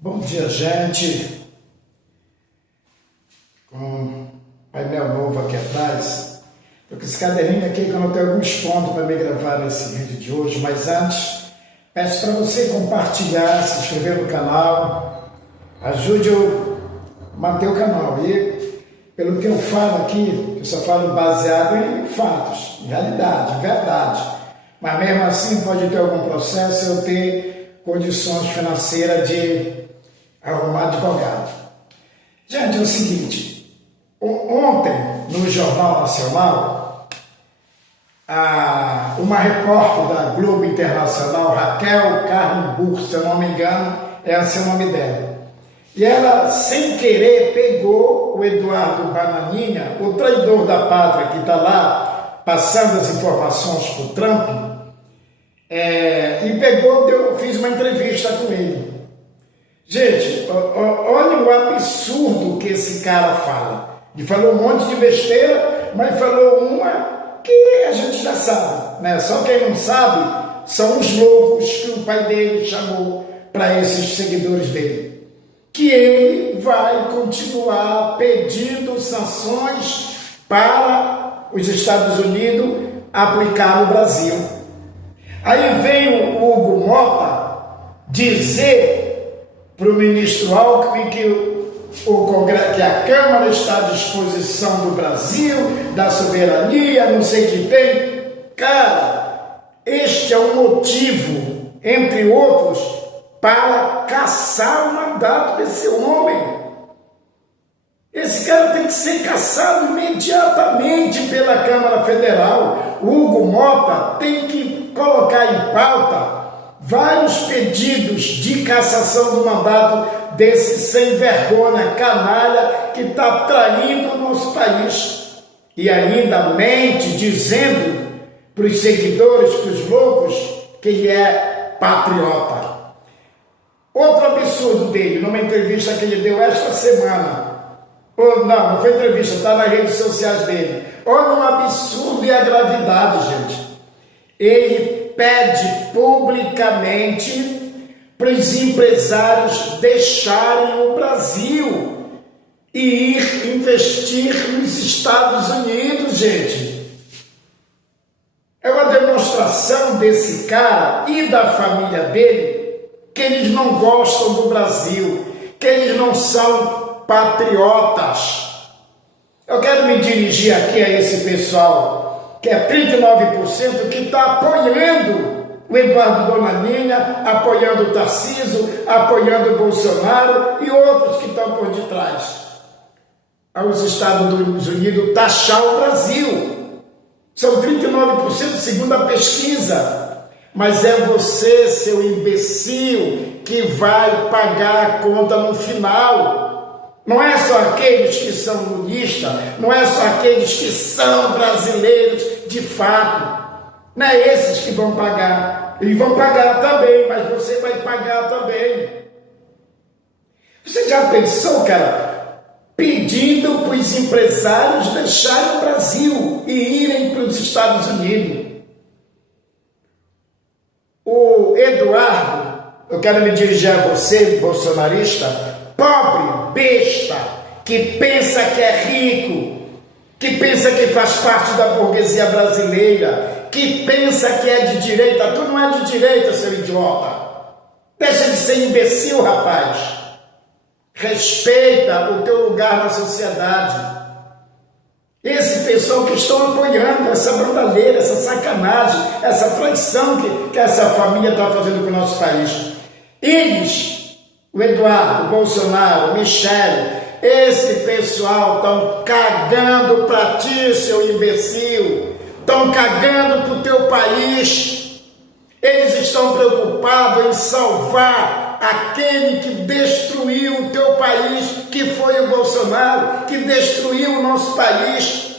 Bom dia, gente. Com painel novo aqui atrás. Estou com esse caderninho aqui que eu não tenho alguns pontos para me gravar nesse vídeo de hoje, mas antes, peço para você compartilhar, se inscrever no canal, ajude eu a manter o canal. E pelo que eu falo aqui, eu só falo baseado em fatos, em realidade, em verdade. Mas mesmo assim pode ter algum processo eu ter condições financeiras de arrumar advogado. Gente, é o seguinte, ontem no Jornal Nacional, uma repórter da Globo Internacional, Raquel Karrenbauer, se eu não me engano, é o nome dela. E ela, sem querer, pegou o Eduardo Bananinha, o traidor da pátria que está lá, passando as informações para o Trump, e fiz uma entrevista com ele. Gente, olha o absurdo que esse cara fala. Ele falou um monte de besteira, mas falou uma que a gente já sabe, né? Só quem não sabe são os loucos que o pai dele chamou para esses seguidores dele. Que ele vai continuar pedindo sanções para os Estados Unidos aplicar no Brasil. Aí vem o Hugo Mota dizer para o ministro Alckmin que a Câmara está à disposição do Brasil, da soberania, não sei o que tem. Cara, este é um motivo, entre outros, para caçar o mandato desse homem. Esse cara tem que ser caçado imediatamente pela Câmara Federal. O Hugo Mota tem que colocar em pauta vários pedidos de cassação do mandato desse sem vergonha, canalha, que está traindo o nosso país. E ainda mente dizendo para os seguidores, para os loucos, que ele é patriota. Outro absurdo dele, numa entrevista que ele deu esta semana, não foi entrevista, está nas redes sociais dele. Olha um absurdo e a gravidade, gente. Ele pede publicamente para os empresários deixarem o Brasil e ir investir nos Estados Unidos, gente. É uma demonstração desse cara e da família dele que eles não gostam do Brasil, que eles não são patriotas. Eu quero me dirigir aqui a esse pessoal que é 39% que está apoiando o Eduardo Bananinha, apoiando o Tarcísio, apoiando o Bolsonaro e outros que estão por detrás. Aos Estados Unidos taxar o Brasil. São 39% segundo a pesquisa. Mas é você, seu imbecil, que vai pagar a conta no final. Não é só aqueles que são lulistas, não é só aqueles que são brasileiros de fato. Não é esses que vão pagar. Eles vão pagar também, mas você vai pagar também. Você já pensou, cara, pedindo para os empresários deixarem o Brasil e irem para os Estados Unidos? O Eduardo, eu quero me dirigir a você, bolsonarista, pobre, besta, que pensa que é rico, que pensa que faz parte da burguesia brasileira, que pensa que é de direita. Tu não é de direita, seu idiota. Deixa de ser imbecil, rapaz. Respeita o teu lugar na sociedade. Esse pessoal que estão apoiando essa bandalheira, essa sacanagem, essa traição que essa família está fazendo com o nosso país. Eles, o Eduardo, o Bolsonaro, o Michele, esse pessoal estão cagando para ti, seu imbecil. Estão cagando para o teu país. Eles estão preocupados em salvar aquele que destruiu o teu país, que foi o Bolsonaro, que destruiu o nosso país.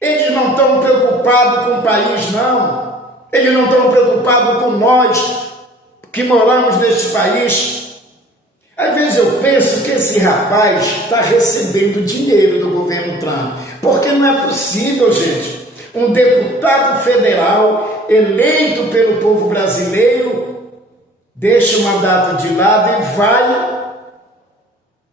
Eles não estão preocupados com o país, não. Eles não estão preocupados com nós que moramos neste país. Às vezes eu penso que esse rapaz está recebendo dinheiro do governo Trump, porque não é possível, gente, um deputado federal eleito pelo povo brasileiro deixa o mandato de lado e vai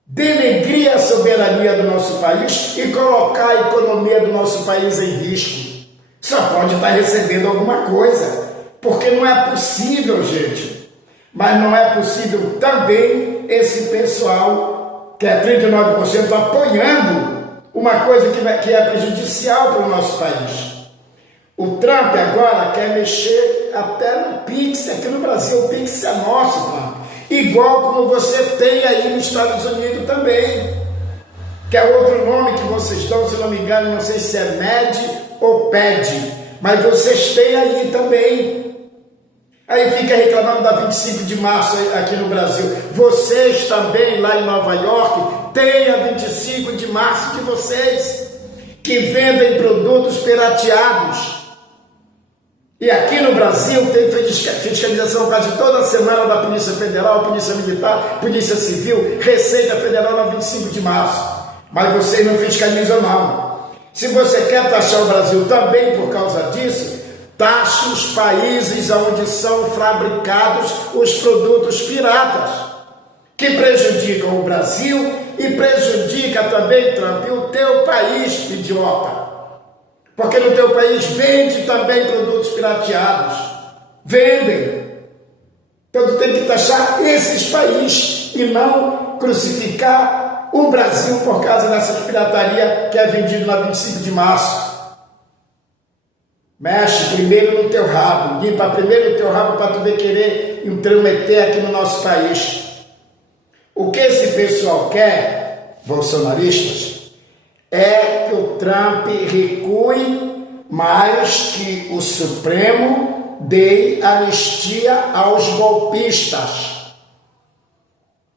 denegrir a soberania do nosso país e colocar a economia do nosso país em risco. Só pode estar recebendo alguma coisa, porque não é possível, gente. Mas não é possível também esse pessoal, que é 39%, apoiando uma coisa que é prejudicial para o nosso país. O Trump agora quer mexer até no Pix. Aqui no Brasil o Pix é nosso, Trump. Igual como você tem aí nos Estados Unidos também, que é outro nome que vocês dão, se não me engano, não sei se é MED ou PED, mas vocês têm aí também. Aí fica reclamando da 25 de março aqui no Brasil. Vocês também lá em Nova York têm a 25 de março de vocês, que vendem produtos pirateados. E aqui no Brasil tem fiscalização quase toda semana da Polícia Federal, Polícia Militar, Polícia Civil, Receita Federal na 25 de março. Mas vocês não fiscalizam não. Se você quer taxar o Brasil também por causa disso, taxe os países onde são fabricados os produtos piratas, que prejudicam o Brasil e prejudica também, Trump, o teu país, idiota. Porque no teu país vende também produtos pirateados. Vendem. Então tu tem que taxar esses países e não crucificar o Brasil por causa dessa pirataria que é vendida na 25 de março. Mexe primeiro no teu rabo. Limpa primeiro o teu rabo para tu ver querer intrometer aqui no nosso país. O que esse pessoal quer, bolsonaristas, é que o Trump recue, mais que o Supremo dê anistia aos golpistas.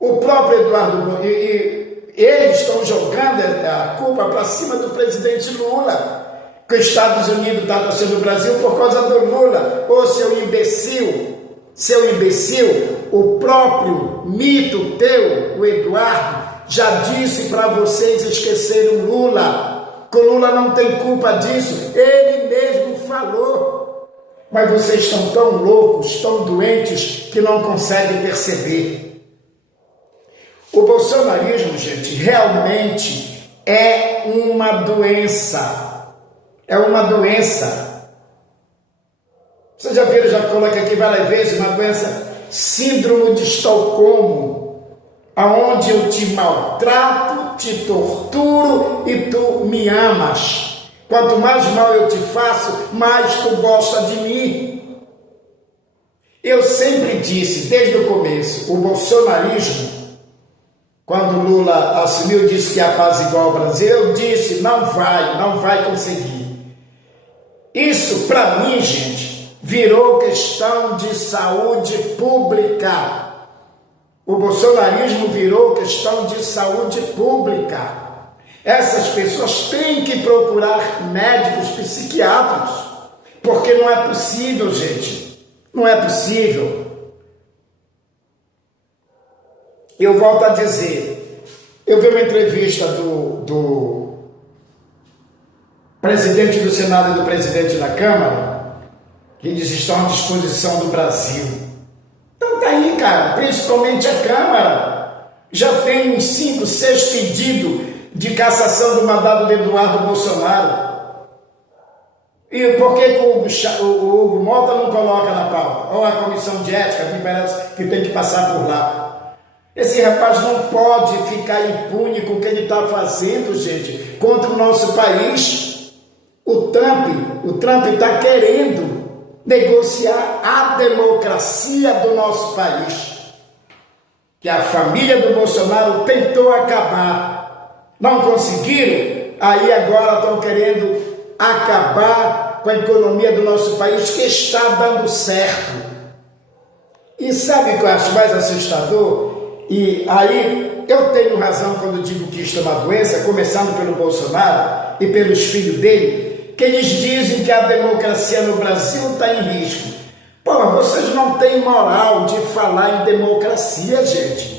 O próprio Eduardo, eles estão jogando a culpa para cima do presidente Lula, que os Estados Unidos está torcendo o Brasil por causa do Lula. Ô seu imbecil, o próprio mito teu, o Eduardo, já disse para vocês esquecerem o Lula, que o Lula não tem culpa disso, ele mesmo falou. Mas vocês estão tão loucos, tão doentes, que não conseguem perceber. O bolsonarismo, gente, realmente é uma doença. É uma doença. Vocês já viram, já coloquei aqui várias vezes, uma doença, síndrome de Estocolmo, aonde eu te maltrato, te torturo e tu me amas. Quanto mais mal eu te faço, mais tu gosta de mim. Eu sempre disse, desde o começo, o bolsonarismo, quando Lula assumiu, disse que ia apaziguar o Brasil, eu disse, não vai conseguir. Isso, para mim, gente, virou questão de saúde pública. O bolsonarismo virou questão de saúde pública. Essas pessoas têm que procurar médicos, psiquiatras, porque não é possível, gente. Não é possível. Eu volto a dizer, eu vi uma entrevista do presidente do Senado e do presidente da Câmara, que eles estão à disposição do Brasil. Então tá aí, cara, principalmente a Câmara, já tem uns 5, 6 pedidos de cassação do mandato de Eduardo Bolsonaro. E por que o Hugo Mota não coloca na pauta? Ou a comissão de ética, que parece que tem que passar por lá. Esse rapaz não pode ficar impune com o que ele está fazendo, gente, contra o nosso país. O Trump está querendo negociar a democracia do nosso país, que a família do Bolsonaro tentou acabar. Não conseguiram, aí agora estão querendo acabar com a economia do nosso país, que está dando certo. E sabe o que eu acho mais assustador? E aí eu tenho razão quando digo que isto é uma doença, começando pelo Bolsonaro e pelos filhos dele, que eles dizem que a democracia no Brasil está em risco. Pô, vocês não têm moral de falar em democracia, gente.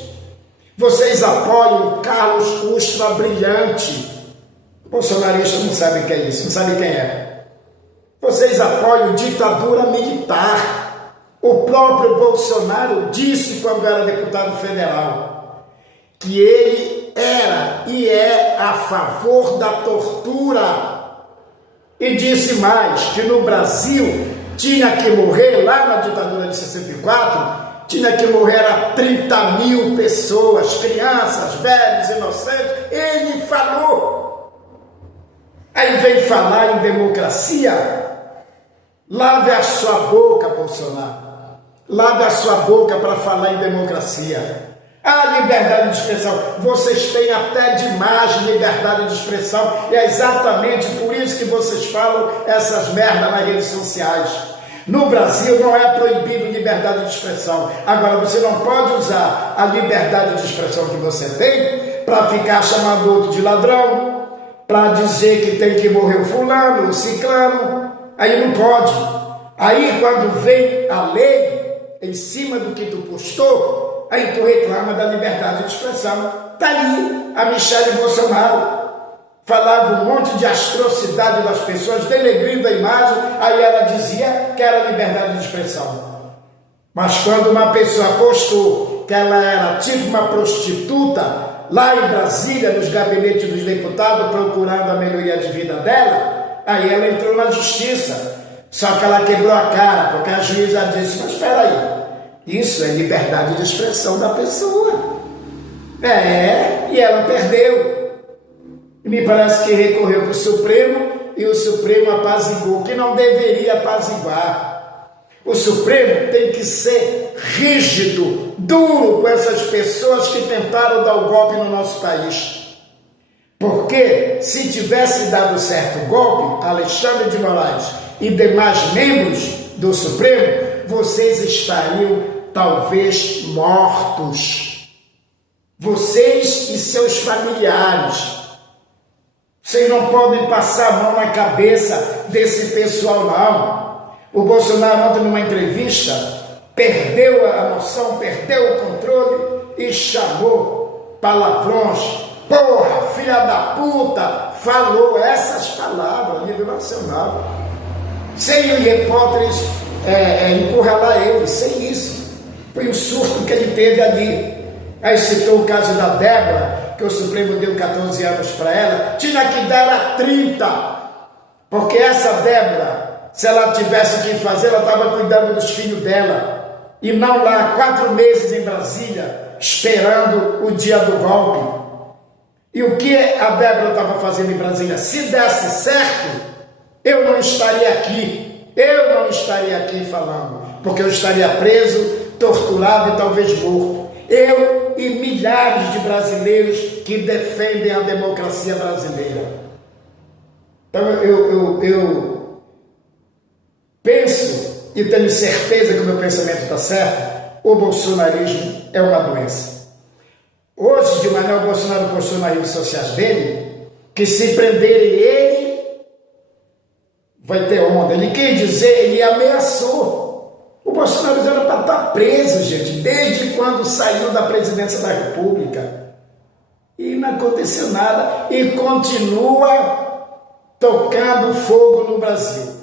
Vocês apoiam Carlos Ustra Brilhante. Bolsonaristas não sabem o que é isso, não sabem quem é. Vocês apoiam ditadura militar. O próprio Bolsonaro disse, quando era deputado federal, que ele era e é a favor da tortura. E disse mais, que no Brasil tinha que morrer, lá na ditadura de 64, tinha que morrer a 30 mil pessoas, crianças, velhos, inocentes. Ele falou. Aí vem falar em democracia. Lave a sua boca, Bolsonaro. Lave a sua boca para falar em democracia. A liberdade de expressão. Vocês têm até demais liberdade de expressão. E é exatamente por isso que vocês falam essas merdas nas redes sociais. No Brasil não é proibido liberdade de expressão. Agora você não pode usar a liberdade de expressão que você tem para ficar chamando outro de ladrão, para dizer que tem que morrer o fulano, o ciclano. Aí não pode. Aí quando vem a lei em cima do que tu postou, aí tu reclama da liberdade de expressão. Está ali a Michele Bolsonaro. Falava um monte de atrocidade das pessoas, denegrindo a imagem, aí ela dizia que era liberdade de expressão. Mas quando uma pessoa postou que ela era tipo uma prostituta, lá em Brasília, nos gabinetes dos deputados, procurando a melhoria de vida dela, aí ela entrou na justiça. Só que ela quebrou a cara, porque a juíza disse, mas espera aí, isso é liberdade de expressão da pessoa. E ela perdeu. Me parece que recorreu para o Supremo e o Supremo apaziguou, que não deveria apaziguar. O Supremo tem que ser rígido, duro com essas pessoas que tentaram dar o golpe no nosso país. Porque se tivesse dado certo o golpe, Alexandre de Moraes e demais membros do Supremo, vocês estariam talvez mortos. Vocês e seus familiares. Vocês não podem passar a mão na cabeça desse pessoal, não. O Bolsonaro, ontem, numa entrevista, perdeu a noção, perdeu o controle e chamou palavrões. Porra, filha da puta, falou essas palavras a nível nacional. Sem os repórteres encurralar ele, sem isso. Foi o surto que ele teve ali. Aí citou o caso da Débora, que o Supremo deu 14 anos para ela, tinha que dar a 30, porque essa Débora, se ela tivesse que fazer, ela estava cuidando dos filhos dela, e não lá 4 meses em Brasília, esperando o dia do golpe. E o que a Débora estava fazendo em Brasília? Se desse certo, eu não estaria aqui falando, porque eu estaria preso, torturado e talvez morto. Eu e milhares de brasileiros que defendem a democracia brasileira. Então eu penso e tenho certeza que o meu pensamento está certo, o bolsonarismo é uma doença. Hoje de manhã o Bolsonaro postou nas redes sociais dele que se prenderem ele, vai ter onda. Ele quer dizer, ele ameaçou. O Bolsonaro já era para estar preso, gente, desde quando saiu da presidência da República. E não aconteceu nada. E continua tocando fogo no Brasil.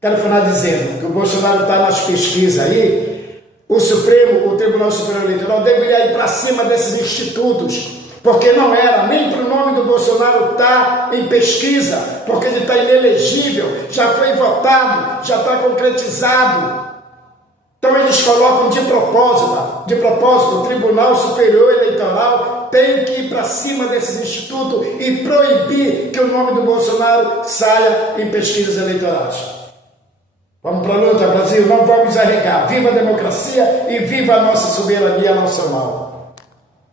Quero final dizendo que o Bolsonaro está nas pesquisas aí. O Tribunal Superior Eleitoral deveria ir para cima desses institutos. Porque não era nem para o nome do Bolsonaro estar em pesquisa. Porque ele está inelegível, já foi votado, já está concretizado. Então eles colocam de propósito, o Tribunal Superior Eleitoral tem que ir para cima desses institutos e proibir que o nome do Bolsonaro saia em pesquisas eleitorais. Vamos para a luta, Brasil, não vamos arregar. Viva a democracia e viva a nossa soberania nacional.